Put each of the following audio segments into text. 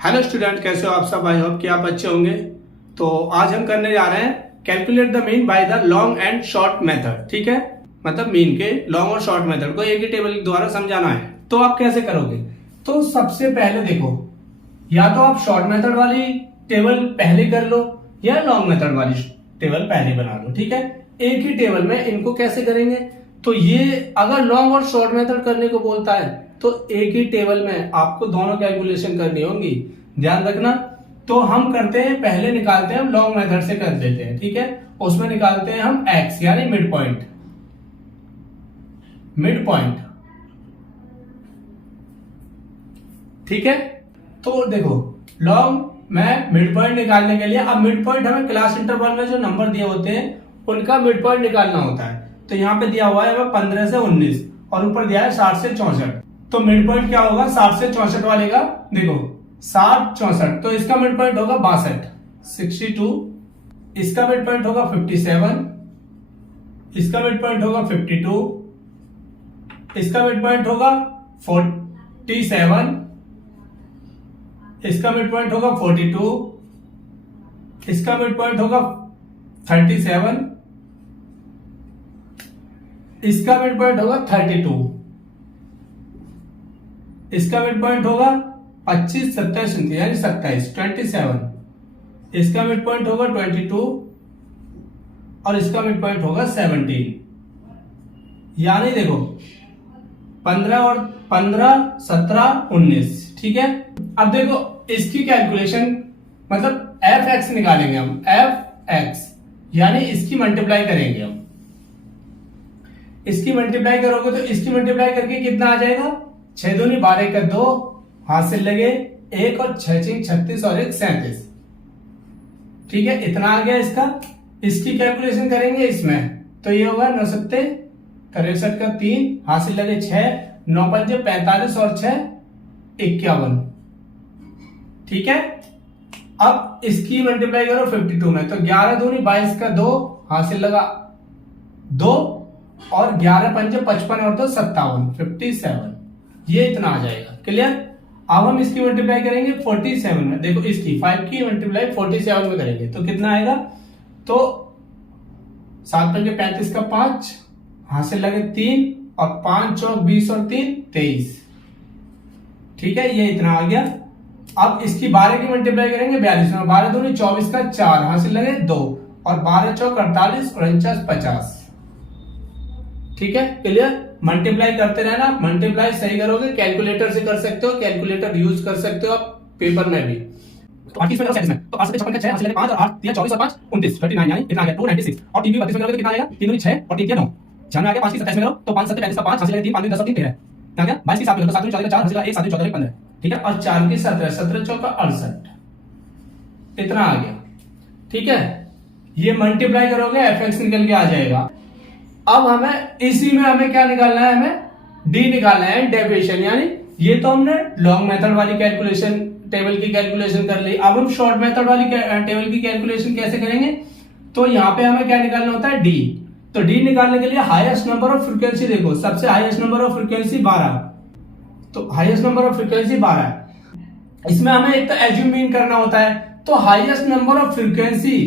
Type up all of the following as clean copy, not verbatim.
Hello student, कैसे हो आप सब। आई होप कि आप अच्छे होंगे। तो आज हम करने जा रहे हैं calculate the mean by the long and short method. ठीक है, मतलब मीन के लॉन्ग और शॉर्ट मेथड को एक ही टेबल के द्वारा समझाना है। तो आप कैसे करोगे? तो सबसे पहले देखो, या तो आप शॉर्ट मेथड वाली टेबल पहले कर लो या लॉन्ग मेथड वाली टेबल पहले बना लो। ठीक है, एक ही टेबल में इनको कैसे करेंगे? तो ये अगर लॉन्ग और शॉर्ट मेथड करने को बोलता है तो एक ही टेबल में आपको दोनों कैलकुलेशन करनी होंगी, ध्यान रखना। तो हम करते हैं, पहले निकालते हैं, हम लॉन्ग मेथड से कर देते हैं। ठीक है, उसमें निकालते हैं हम x यानी मिड पॉइंट। मिड पॉइंट, ठीक है। तो देखो, लॉन्ग में मिड पॉइंट निकालने के लिए, अब मिड पॉइंट हमें क्लास इंटरवल में जो नंबर दिए होते हैं उनका मिड पॉइंट निकालना होता है। तो यहाँ पे दिया हुआ है हमें 15 से 19 और ऊपर दिया है 60 से 64। तो मिड पॉइंट क्या होगा 60 से 64 वाले का? देखो 60 64, तो इसका मिड पॉइंट होगा 62 62, इसका मिड पॉइंट होगा 57, इसका मिड पॉइंट होगा 52, इसका मिड पॉइंट होगा 47, इसका मिड पॉइंट होगा 42, इसका मिड पॉइंट होगा 37, इसका मिड पॉइंट होगा 32, इसका मिड पॉइंट होगा 25 27 यानी 27 27, इसका मिड पॉइंट होगा 22 और इसका मिड पॉइंट होगा 17। यानी देखो 15 और 15 17 19। ठीक है, अब देखो इसकी कैलकुलेशन, मतलब एफ एक्स निकालेंगे हम। एफ एक्स यानी इसकी मल्टीप्लाई करेंगे हम। इसकी मल्टीप्लाई करोगे तो इसकी मल्टीप्लाई करके कितना आ जाएगा? 6 दूनी 12 का 2, हाथ से लगे 1 और 6 6 36 और 1 37। ठीक है, इतना आ गया इसका। इसकी कैलकुलेशन करेंगे इसमें, तो ये होगा 9 सत्ते 63 का 3, हाथ से लगे 6, 9 पंजे 45 और 6 51। ठीक है, अब इसकी मल्टीप्लाई करो 52 में, तो 11 दूनी 22 का 2, हाथ से लगा 2 और 11 पंजे 55 और 2 57 57। ये इतना आ जाएगा। क्लियर? अब हम इसकी मल्टीप्लाई करेंगे 47 में। देखो इसकी 5 की मल्टीप्लाई 47 में करेंगे तो कितना आएगा? तो 7 पंजे 35 का 5, हाथ से लगे 3 और 5 चौक 20 और 3 23। ठीक है, ये इतना आ गया। अब इसकी 12 की मल्टीप्लाई करेंगे 42 में। 12 दूनी 24 का 4, हाथ से लगे 2 और 12 चौक 48 और 49 50। ठीक है, क्लियर? मल्टीप्लाई करते रहना। मल्टीप्लाई सही करोगे कैलकुलेटर से कर सकते हो, कैलकुलेटर यूज कर सकते हो आप पेपर में भी। तो 38 में करो 37 में, तो 8 से 56 का 6, हाथ से लगे 5 और 8 3 24 और 5 29 39 यानी इतना आ गया 296। और 3 भी 32 में करोगे तो कितना आएगा? 3 दूनी 6 और 3 के 9, ध्यान में आ गया। 5 की 27 में करो तो 5 7 35 का 5, हाथ से लगे 3 5 10 और 3 13 क्या गया? 22 की 7 में करो तो 7 दूनी 14 का 4, हाथ से लगा 1 7 दूनी 14 का 15। ठीक है, और 4 की 17 17 चौका 68, इतना आ गया। ठीक है, ये मल्टीप्लाई करोगे एफ एक्स निकल के आ जाएगा। अब हमें इसी में हमें क्या निकालना है? हमें डी निकालना है, डेविएशन। यानी ये तो हमने लॉन्ग मेथड वाली कैलकुलेशन, टेबल की कैलकुलेशन कर ली। अब हम शॉर्ट मेथड वाली टेबल की कैलकुलेशन कैसे करेंगे? तो यहाँ पे हमें क्या निकालना होता है? डी। तो डी निकालने के लिए हाईएस्ट नंबर ऑफ फ्रीक्वेंसी, देखो सबसे हाईएस्ट नंबर ऑफ फ्रीक्वेंसी 12, तो हाईएस्ट नंबर ऑफ फ्रीक्वेंसी 12 है। इसमें हमें एक तो एज्यूम मीन करना होता है। तो highest number of frequency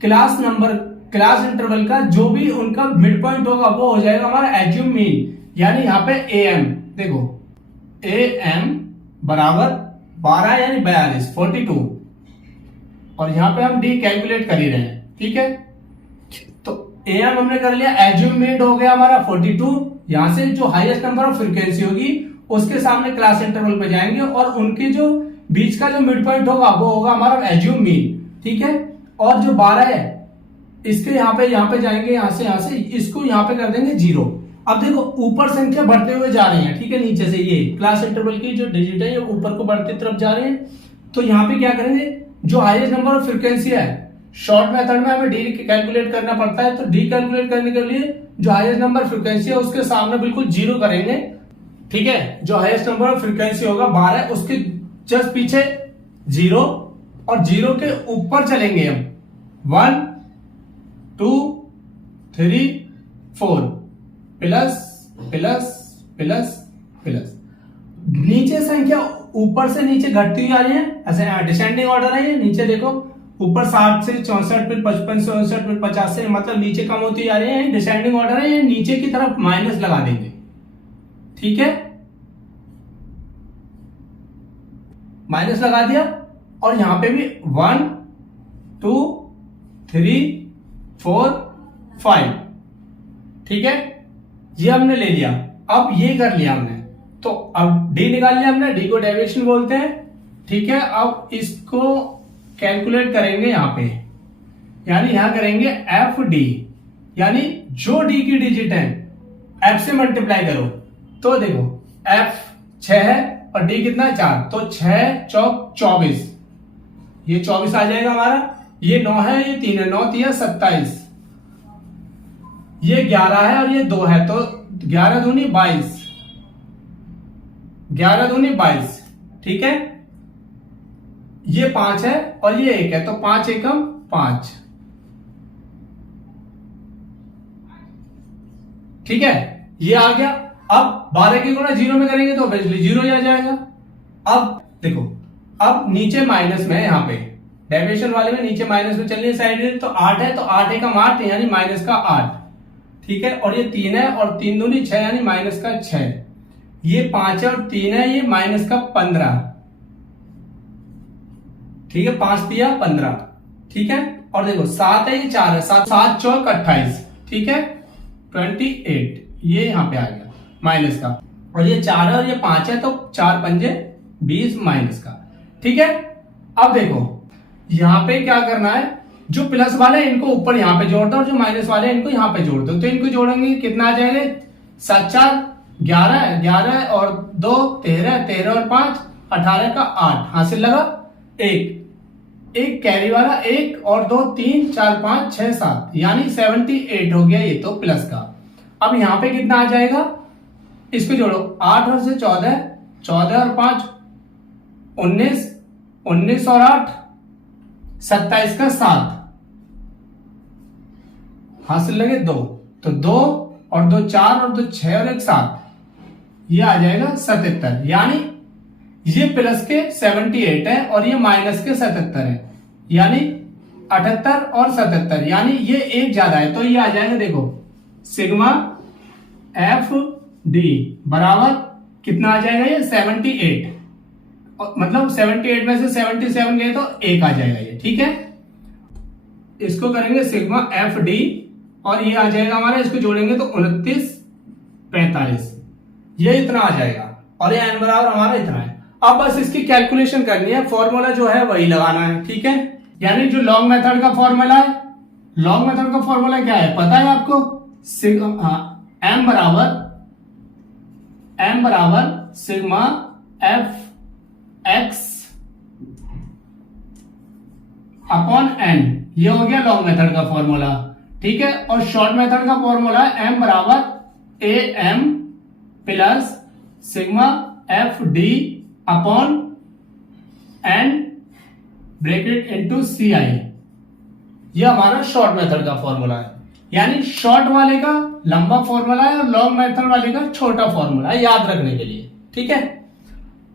class number, class interval का जो भी उनका मिड पॉइंट होगा वो हो जाएगा हमारा एज्यूम मीन। यानी यहाँ पे एम, देखो एम बराबर 12 यानी 42 42, और यहाँ पे हम डी कैलकुलेट कर ही रहे हैं। ठीक है, तो एम हमने कर लिया, एज्यूम मीन हो गया हमारा 42। यहां से जो हाईएस्ट नंबर ऑफ फ्रीक्वेंसी होगी उसके सामने क्लास इंटरवल पे जाएंगे और उनके जो बीच का जो मिड पॉइंट होगा वो होगा हमारा एज्यूम मीन। ठीक है, और जो 12 है इसके यहाँ पे जाएंगे, यहां से इसको यहाँ पे कर देंगे 0। अब देखो ऊपर संख्या बढ़ते हुए जा रही है। ठीक है, नीचे से ये क्लास इंटरवल की जो डिजिट है ये ऊपर को बढ़ती तरफ जा रहे हैं। तो यहाँ पे क्या करेंगे? जो हाईएस्ट नंबर ऑफ फ्रीक्वेंसी है, शॉर्ट मेथड में हमें डी कैलकुलेट करना पड़ता है। तो डी कैलकुलेट करने के लिए जो हाईएस्ट नंबर फ्रीक्वेंसी है उसके सामने बिल्कुल 0 करेंगे। ठीक है, जो हाईएस्ट नंबर ऑफ फ्रीक्वेंसी होगा 12, उसके जस्ट पीछे 0 और 0 के ऊपर चलेंगे हम 1 2 3 4 प्लस प्लस प्लस प्लस। नीचे संख्या ऊपर से नीचे घटती हुई आ रही है, ऐसे डिसेंडिंग ऑर्डर है ये। नीचे देखो ऊपर 60 से 64, फिर 55 से 59, फिर 50 से, मतलब नीचे कम होती आ रही है, डिसेंडिंग ऑर्डर है ये। नीचे की तरफ माइनस लगा देंगे, ठीक है, माइनस लगा दिया। और यहां पे भी 1 2 3 4 5, ठीक है, ये हमने ले लिया। अब ये कर लिया हमने, तो अब डी निकाल लिया हमने, डी को डेविएशन बोलते हैं, ठीक है। अब इसको कैलकुलेट करेंगे यहां पे, यानी यहां करेंगे एफ डी, यानी जो डी की डिजिट है एफ से मल्टीप्लाई करो। तो देखो एफ 6 है और डी कितना है 4, तो 6 चौक 24, ये 24 आ जाएगा हमारा। ये 9 है, ये 3 है, 9 3 27, ये 11 है और ये 2 है, तो 11 दूनी 22, 11 दूनी 22, ठीक है। ये 5 है और ये 1 है, तो 5 एकम 5, ठीक है, ये आ गया। अब 12 की गुणा 0 में करेंगे तो ऑब्वियसली 0 ही आ जाएगा। अब देखो, अब नीचे माइनस में है, यहां पे डेविएशन वाले में नीचे माइनस में चलनी है साइड, तो 8 है, तो 8 एकम 8 यानी माइनस का 8, ठीक है। और ये 3 है और 3 दूनी 6 यानी माइनस का 6, ये 5 है और 3 है, ये माइनस का 15, ठीक है, 5 दिया 15, ठीक है। और देखो 7 है, ये 4 है, 7 चौक 28, ठीक है, 28, ये यहां पे आ गया माइनस का। और ये 4 है और ये 5 है, तो 4 पंजे 20 माइनस का, ठीक है। अब देखो यहां पे क्या करना है, जो प्लस वाले हैं इनको ऊपर यहां पे जोड़ दो और जो माइनस वाले हैं इनको यहां पे जोड़ दो। तो इनको जोड़ेंगे कितना आ जाएगा, 7 4 11, 11 और 2 13, 13 और 5 18 का 8, हासिल लगा। एक कैरी वाला, 1 और 2 3 4 5 6 7, यानी 78 हो गया ये तो प्लस का। अब यहां पे कितना आ जाएगा, इसको जोड़ो, 8 और से 14, 14 और 5 19, 19 और 8 27 का 7, हासिल लगे 2, तो 2 और 2 4 और 2 6 और 1 7, ये आ जाएगा 77, यानी ये प्लस के 78 है और ये माइनस के 77 है, यानी 78 और 77, यानी ये एक ज्यादा है, तो ये आ जाएगा देखो सिग्मा एफ डी बराबर कितना आ जाएगा, ये 78, मतलब 78 में से 77 गए तो 1 आ जाएगा ये, ठीक है। इसको करेंगे सिग्मा एफ डी और ये आ जाएगा हमारा, इसको जोड़ेंगे तो 29 45, ये इतना आ जाएगा और ये एन बराबर हमारा इतना है। अब बस इसकी कैलकुलेशन करनी है, फॉर्मूला जो है वही लगाना है, ठीक है। यानी जो लॉन्ग मेथड का फॉर्मूला है, लॉन्ग मेथड का फॉर्मूला क्या है पता है आपको, एम बराबर sigma F X upon N, ये हो गया लॉन्ग मेथड का फॉर्मूला, ठीक है। और शॉर्ट मेथड का फॉर्मूला एम बराबर A M plus sigma F D upon N bracket into C I, ये हमारा शॉर्ट मेथड का फॉर्मूला है। यानी शॉर्ट वाले का लंबा फॉर्मूला है और लॉन्ग मेथड वाले का छोटा फॉर्मूला है, याद रखने के लिए, ठीक है।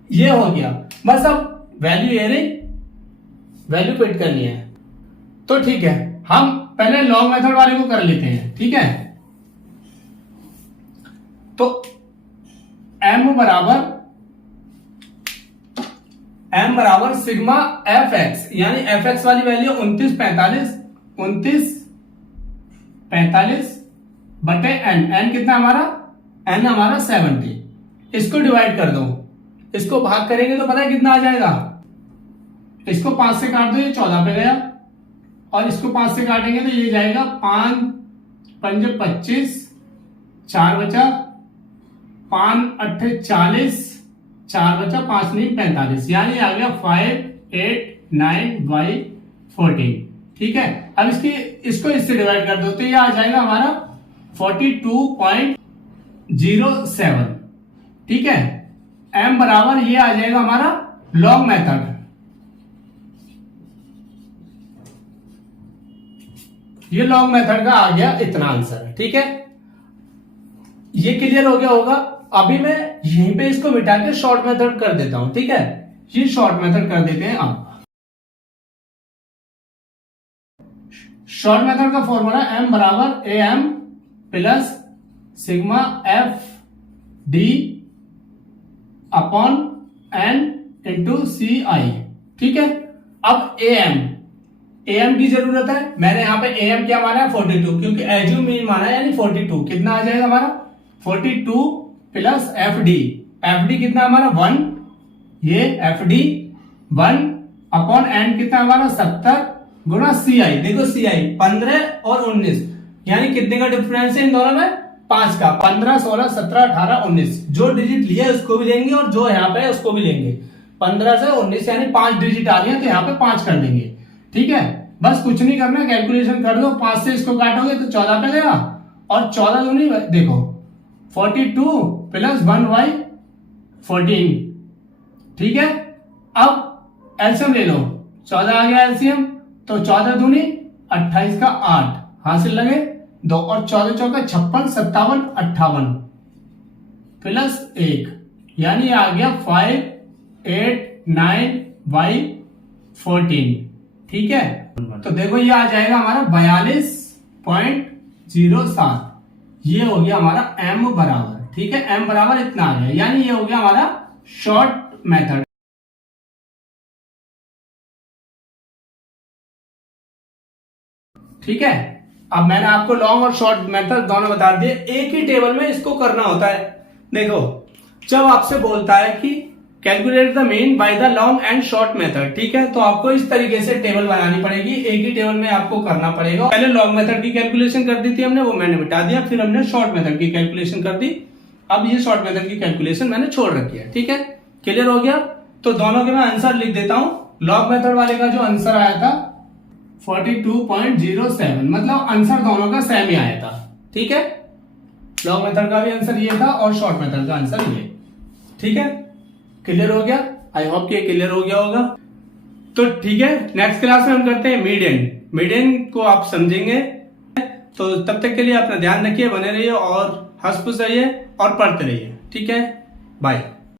ये हो गया, बस अब वैल्यू ये रही, वैल्यू फिट करनी है, तो ठीक है। हम पहले लॉन्ग मेथड वाले को कर लेते हैं, ठीक है। तो m बराबर सिग्मा एफ एक्स, यानी एफ एक्स वाली वैल्यू 29 45 बटे एन कितना हमारा, एन हमारा 70, इसको डिवाइड कर दो, इसको भाग करेंगे तो पता है कितना आ जाएगा, इसको 5 से काट दो, ये 14 पे गया, और इसको 5 से काटेंगे तो ये जाएगा 5 पंजे 25, 4 बचा, 5 8 40, 4 बचा, 5 नहीं 45, यानी आ गया 5 8 9 बाई 14, ठीक है। अब इसको इससे डिवाइड कर दो तो ये आ जाएगा हमारा 42.07, ठीक है। m बराबर ये आ जाएगा हमारा लॉन्ग मेथड, ये लॉन्ग मेथड का आ गया इतना आंसर, ठीक है। ये क्लियर हो गया होगा। अभी मैं यहीं पे इसको मिटा के शॉर्ट मेथड कर देता हूं, ठीक है। ये शॉर्ट मेथड कर देते हैं। अब शॉर्ट मेथड का फॉर्मूला m बराबर A M plus sigma F D upon N into C I, ठीक है। अब ए एम की जरूरत है, मैंने यहाँ पे ए एम क्या माना है 42, क्योंकि एज्यूम मीन माना है, यानी 42 कितना आ जाएगा हमारा 42 प्लस एफ डी कितना हमारा 1, ये एफ डी 1 अपॉन एन कितना हमारा 70 गुना सी आई। देखो सी आई 15 और 19, यानी कितने का डिफरेंस है इन दोनों में 5 का, 15 16 17 18 19। जो डिजिट लिया है उसको भी लेंगे और जो यहाँ पे है उसको भी लेंगे। 15 से 19 यानी 5 डिजिट आ रही है, तो यहाँ पे 5 कर देंगे, ठीक है। बस कुछ नहीं करना, कैलकुलेशन कर दो, 5 से इसको काटोगे तो 14 का देगा, और 14 दूनी देखो 42 प्लस 1 बाई 14, ठीक है। अब एलसीएम ले लो, 14 आ गया एलसीएम, तो 14 दूनी 28 का 8 हासिल लगे 2, और 14 चौका 56 57 58 प्लस 1, यानी आ गया 5 8 9 बाई 14, ठीक है। तो देखो ये आ जाएगा हमारा 42.07, ये हो गया हमारा m बराबर, ठीक है। m बराबर इतना आ गया, यानी ये हो गया हमारा शॉर्ट मेथड, ठीक है। अब मैंने आपको लॉन्ग और शॉर्ट मेथड दोनों बता दिए, एक ही टेबल में इसको करना होता है। देखो जब आपसे बोलता है कि calculate the mean by the long and short method, ठीक है, तो आपको इस तरीके से टेबल बनानी पड़ेगी, एक ही टेबल में आपको करना पड़ेगा। पहले लॉन्ग मेथड की कैलकुलेशन कर दी थी हमने, वो मैंने मिटा दिया, फिर हमने शॉर्ट मेथड की कैलकुलेशन कर दी। अब ये शॉर्ट मेथड की कैलकुलेशन मैंने छोड़ रखी है, ठीक है। क्लियर हो गया? तो दोनों के मैं आंसर लिख देता हूं। लॉन्ग मेथड वाले का जो आंसर आया था 42.07, मतलब आंसर दोनों का सेम ही आया था, ठीक है। लॉन्ग मेथड का भी आंसर ये था और शॉर्ट मेथड का आंसर ये, ठीक है। क्लियर हो गया? आई होप कि क्लियर हो गया होगा। तो ठीक है, नेक्स्ट क्लास में हम करते हैं मीडियन को आप समझेंगे। तो तब तक के लिए अपना ध्यान रखिए, बने रहिए और हंस खुश रहिए और पढ़ते रहिए, ठीक है। बाय।